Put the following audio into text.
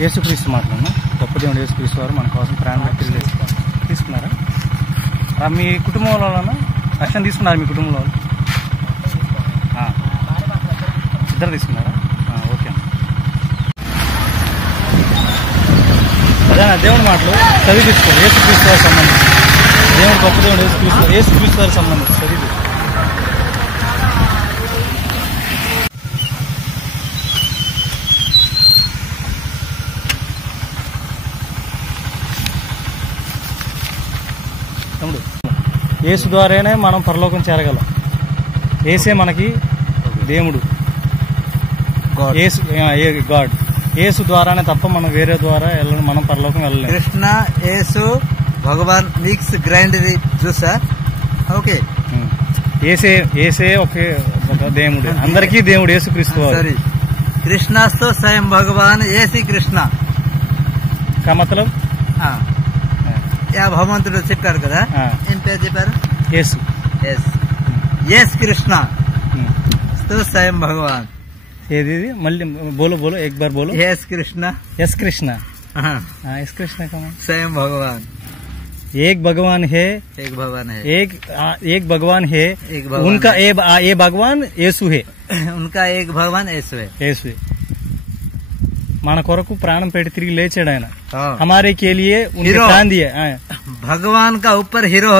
యేసుక్రీస్తు మాటలన్నా గొప్ప దేవుడు యేసుక్రీస్తు వారు మన కోసం ప్రాణం పెట్టి తీసుకున్నారా? మీ కుటుంబంలో రక్షణ తీసుకున్నారు? మీ కుటుంబంలో ఇద్దరు తీసుకున్నారా? ఓకే. అదే దేవుడి మాటలు చదివి తీసుకోండి. యేసుక్రీస్తు వారికి సంబంధించి దేవుడు గొప్ప దేవుడు యేసుక్రీస్తు వారికి సంబంధించి చదివి తీసుకోండి. తమ్ముడు, యేసు ద్వారానే మనం పరలోకం చేరగలం. యేసే మనకి దేవుడు, గాడ్. యేసు ద్వారానే తప్ప మనం వేరే ద్వారా మనం పరలోకం వెళ్ళలేము. కృష్ణ యేసు భగవాన్ మిక్స్ గ్రైండ్ జ్యూసా? ఓకే. యేసే ఒకే దేవుడు, అందరికీ దేవుడు యేసుక్రీస్తు వారు. కృష్ణ తో స్వయం భగవాన్ ఏసీ కృష్ణ కా మతలబ్ భగవంతుడు చెప్పారు కదా. ఏం పేరు చెప్పారు? యేసు. ఎస్ కృష్ణ తో స్వయం భగవాన్. ఏది మళ్ళీ బోలో బోలో एक बार बोलो. Yes Krishna. Yes Krishna. Yes Krishna का स्वयं भगवान. एक भगवान है. एक भगवान है. एक भगवान है. उनका ये भगवान येसु है. उनका एक भगवान येसु है. येसु మన కొరకు ప్రాణం పెట్టి తిరిగి లేచాడు ఆయన. हमारे के लिए उनके प्राण दिए. भगवान का ऊपर हीरो